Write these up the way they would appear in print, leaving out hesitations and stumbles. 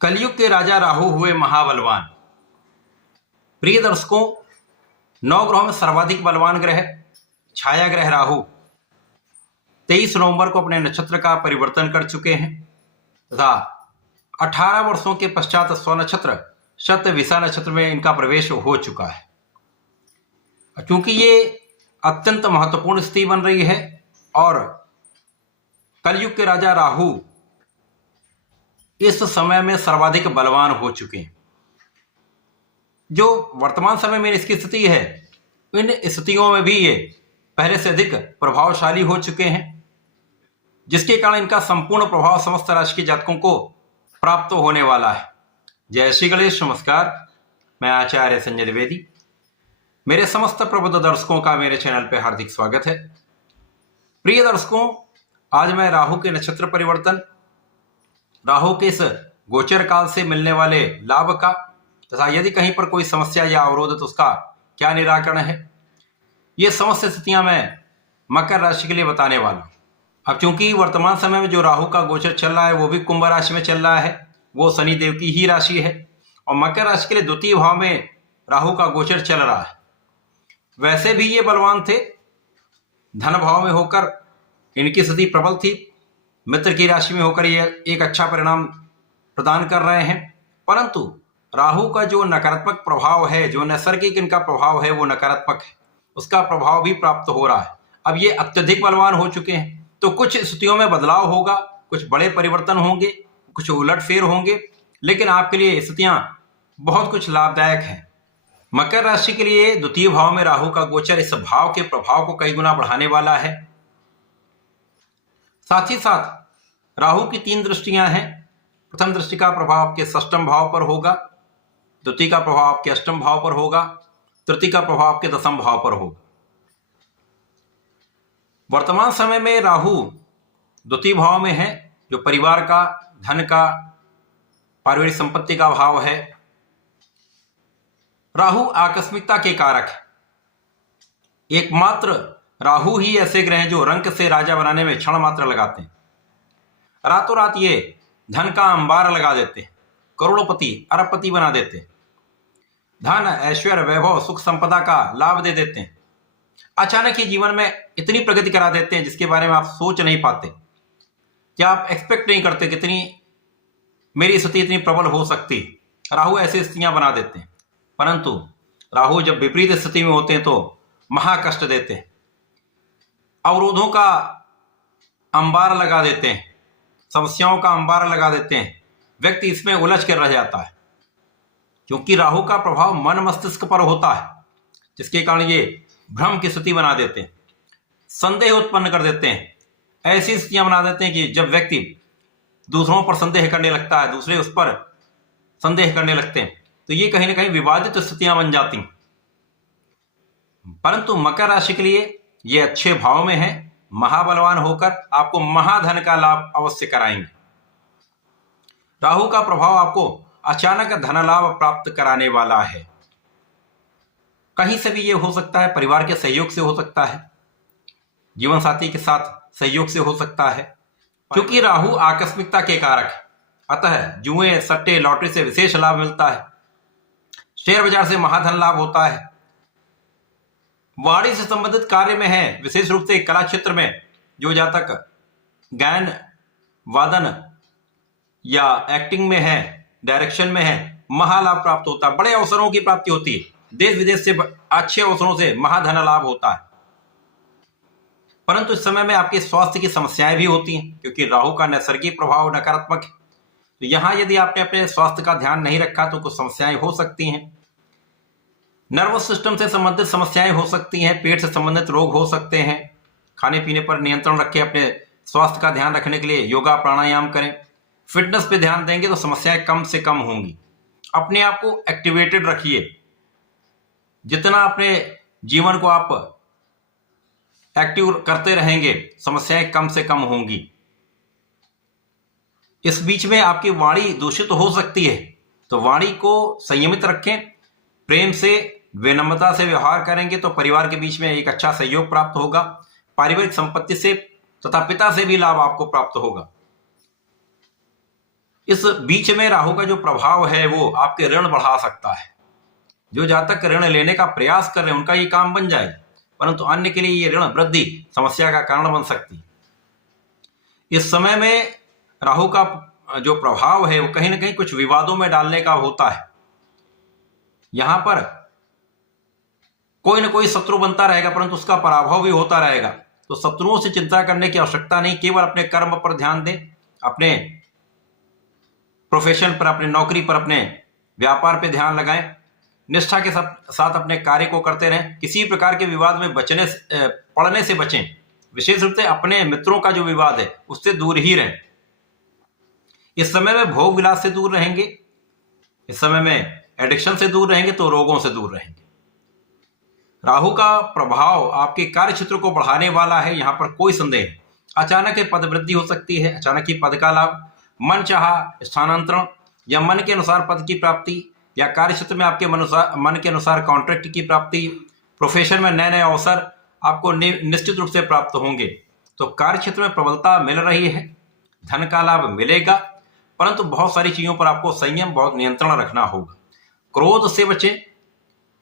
कलयुग के राजा राहु हुए महाबलवान। प्रिय दर्शकों, 9 ग्रहों में सर्वाधिक बलवान ग्रह छाया ग्रह राहु 23 नवंबर को अपने नक्षत्र का परिवर्तन कर चुके हैं तथा 18 वर्षों के पश्चात स्वनक्षत्र शतभिषा नक्षत्र में इनका प्रवेश हो चुका है। क्योंकि ये अत्यंत महत्वपूर्ण स्थिति बन रही है और कलयुग के राजा राहु इस समय में सर्वाधिक बलवान हो चुके हैं। जो वर्तमान समय में इसकी स्थिति है, इन स्थितियों में भी ये पहले से अधिक प्रभावशाली हो चुके हैं, जिसके कारण इनका संपूर्ण प्रभाव समस्त राशि के जातकों को प्राप्त होने वाला है। जय श्री गणेश। नमस्कार, मैं आचार्य संजय द्विवेदी। मेरे समस्त प्रबुद्ध दर्शकों का मेरे चैनल पर हार्दिक स्वागत है। प्रिय दर्शकों, आज मैं राहु के नक्षत्र परिवर्तन, राहु के इस गोचर काल से मिलने वाले लाभ का तथा यदि कहीं पर कोई समस्या या अवरोध तो उसका क्या निराकरण है, ये समस्त स्थितियां मैं मकर राशि के लिए बताने वाला हूं। अब चूंकि वर्तमान समय में जो राहु का गोचर चल रहा है वो भी कुंभ राशि में चल रहा है, वो शनि देव की ही राशि है और मकर राशि के लिए द्वितीय भाव में राहु का गोचर चल रहा है। वैसे भी ये बलवान थे, धन भाव में होकर इनकी स्थिति प्रबल थी, मित्र की राशि में होकर ये एक अच्छा परिणाम प्रदान कर रहे हैं, परंतु राहु का जो नकारात्मक प्रभाव है, जो नैसर्गिक इनका प्रभाव है वो नकारात्मक है, उसका प्रभाव भी प्राप्त हो रहा है। अब ये अत्यधिक बलवान हो चुके हैं तो कुछ स्थितियों में बदलाव होगा, कुछ बड़े परिवर्तन होंगे, कुछ उलटफेर होंगे, लेकिन आपके लिए स्थितियां बहुत कुछ लाभदायक हैं। मकर राशि के लिए द्वितीय भाव में राहु का गोचर इस भाव के प्रभाव को कई गुना बढ़ाने वाला है। साथ ही साथ राहु की 3 दृष्टियां हैं। प्रथम दृष्टि का प्रभाव आपके षष्ठम भाव पर होगा, द्वितीय का प्रभाव आपके अष्टम भाव पर होगा, तृतीय का प्रभाव आपके दशम भाव पर होगा। वर्तमान समय में राहु द्वितीय भाव में है, जो परिवार का, धन का, पारिवारिक संपत्ति का भाव है। राहु आकस्मिकता के कारक है। एकमात्र राहु ही ऐसे ग्रह हैं जो रंक से राजा बनाने में क्षण मात्र लगाते हैं। रातों रात ये धन का अंबार लगा देते हैं, करोड़पति अरबपति बना देते हैं, धन ऐश्वर्य वैभव सुख संपदा का लाभ दे देते हैं। अचानक ही जीवन में इतनी प्रगति करा देते हैं जिसके बारे में आप सोच नहीं पाते, क्या आप एक्सपेक्ट नहीं करते कितनी मेरी स्थिति इतनी प्रबल हो सकती। राहु ऐसी स्थितियां बना देते हैं, परंतु राहु जब विपरीत स्थिति में होते हैं तो महाकष्ट देते हैं, अवरोधों का अंबार लगा देते हैं, समस्याओं का अंबार लगा देते हैं। व्यक्ति इसमें उलझ कर रह जाता है, क्योंकि राहु का प्रभाव मन मस्तिष्क पर होता है, जिसके कारण ये भ्रम की स्थिति बना देते हैं, संदेह उत्पन्न कर देते हैं। ऐसी स्थितियां बना देते हैं कि जब व्यक्ति दूसरों पर संदेह करने लगता है, दूसरे उस पर संदेह करने लगते हैं, तो ये कहीं ना कहीं विवादित स्थितियां बन जाती हैं। परंतु मकर राशि के लिए ये अच्छे भाव में है, महाबलवान होकर आपको महाधन का लाभ अवश्य कराएंगे। राहु का प्रभाव आपको अचानक धन लाभ प्राप्त कराने वाला है। कहीं से भी ये हो सकता है, परिवार के सहयोग से हो सकता है, जीवन साथी के साथ सहयोग से हो सकता है, क्योंकि राहु आकस्मिकता के कारक है। अतः जुए, सट्टे, लॉटरी से विशेष लाभ मिलता है, शेयर बाजार से महाधन लाभ होता है। वाणी से संबंधित कार्य में है, विशेष रूप से कला क्षेत्र में जो जातक गायन वादन या एक्टिंग में है, डायरेक्शन में है, महालाभ प्राप्त होता है, बड़े अवसरों की प्राप्ति होती है, देश विदेश से अच्छे अवसरों से महाधन लाभ होता है। परंतु इस समय में आपके स्वास्थ्य की समस्याएं भी होती हैं, क्योंकि राहु का नैसर्गिक प्रभाव नकारात्मक है। तो यहां यदि आपने अपने स्वास्थ्य का ध्यान नहीं रखा तो कुछ समस्याएं हो सकती हैं। नर्वस सिस्टम से संबंधित समस्याएं हो सकती हैं, पेट से संबंधित रोग हो सकते हैं। खाने पीने पर नियंत्रण रखें, अपने स्वास्थ्य का ध्यान रखने के लिए योगा प्राणायाम करें, फिटनेस पे ध्यान देंगे तो समस्याएं कम से कम होंगी। अपने आप को एक्टिवेटेड रखिए, जितना अपने जीवन को आप एक्टिव करते रहेंगे समस्याएं कम से कम होंगी। इस बीच में आपकी वाणी दूषित हो सकती है, तो वाणी को संयमित रखें, प्रेम से विनम्रता से व्यवहार करेंगे तो परिवार के बीच में एक अच्छा सहयोग प्राप्त होगा। पारिवारिक संपत्ति से तथा पिता से भी लाभ आपको प्राप्त होगा। इस बीच में राहु का जो प्रभाव है वो आपके ऋण बढ़ा सकता है। जो जातक ऋण लेने का प्रयास कर रहे हैं उनका ये काम बन जाए, परंतु अन्य के लिए ये ऋण वृद्धि समस्या का कारण बन सकती है। इस समय में राहु का जो प्रभाव है वो कहीं ना कहीं कुछ विवादों में डालने का होता है। यहां पर कोई ना कोई शत्रु बनता रहेगा, परंतु उसका पराभव भी होता रहेगा। तो शत्रुओं से चिंता करने की आवश्यकता नहीं, केवल अपने कर्म पर ध्यान दें, अपने प्रोफेशन पर, अपने नौकरी पर, अपने व्यापार पर ध्यान लगाएं, निष्ठा के साथ अपने कार्य को करते रहें। किसी प्रकार के विवाद में पड़ने से बचें। विशेष रूप से अपने मित्रों का जो विवाद है उससे दूर ही रहें। इस समय में भोग विलास से दूर रहेंगे, इस समय में एडिक्शन से दूर रहेंगे तो रोगों से दूर रहेंगे। राहु का प्रभाव आपके कार्य क्षेत्र को बढ़ाने वाला है, यहां पर कोई संदेह नहीं। अचानक पद वृद्धि हो सकती है, अचानक ही पद का लाभ, मन चाहा स्थानांतरण या मन के अनुसार पद की प्राप्ति, या कार्य क्षेत्र में आपके मन के अनुसार कॉन्ट्रैक्ट की प्राप्ति, प्रोफेशन में नए नए अवसर आपको निश्चित रूप से प्राप्त होंगे। तो कार्य क्षेत्र में प्रबलता मिल रही है, धन का लाभ मिलेगा, परंतु बहुत सारी चीजों पर आपको संयम, बहुत नियंत्रण रखना होगा। क्रोध से बचें,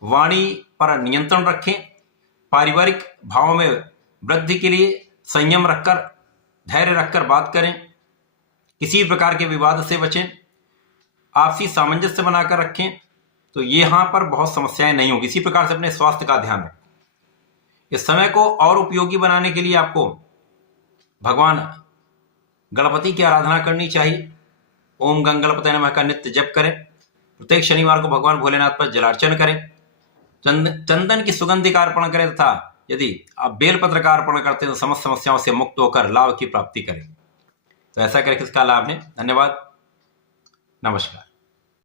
वाणी पर नियंत्रण रखें, पारिवारिक भाव में वृद्धि के लिए संयम रखकर, धैर्य रखकर बात करें, किसी प्रकार के विवाद से बचें, आपसी सामंजस्य बनाकर रखें, तो यहाँ पर बहुत समस्याएं नहीं होगी। इसी प्रकार से अपने स्वास्थ्य का ध्यान रखें। इस समय को और उपयोगी बनाने के लिए आपको भगवान गणपति की आराधना करनी चाहिए। ओम गंगणपतये नमः का नित्य जप करें। प्रत्येक शनिवार को भगवान भोलेनाथ पर जलार्चन करें। चंदन की सुगंधि का अर्पण करें तथा यदि आप बेलपत्र का अर्पण करते हैं तो समस्त समस्याओं से मुक्त होकर लाभ की प्राप्ति करें। तो ऐसा करके इसका लाभ है। धन्यवाद, नमस्कार।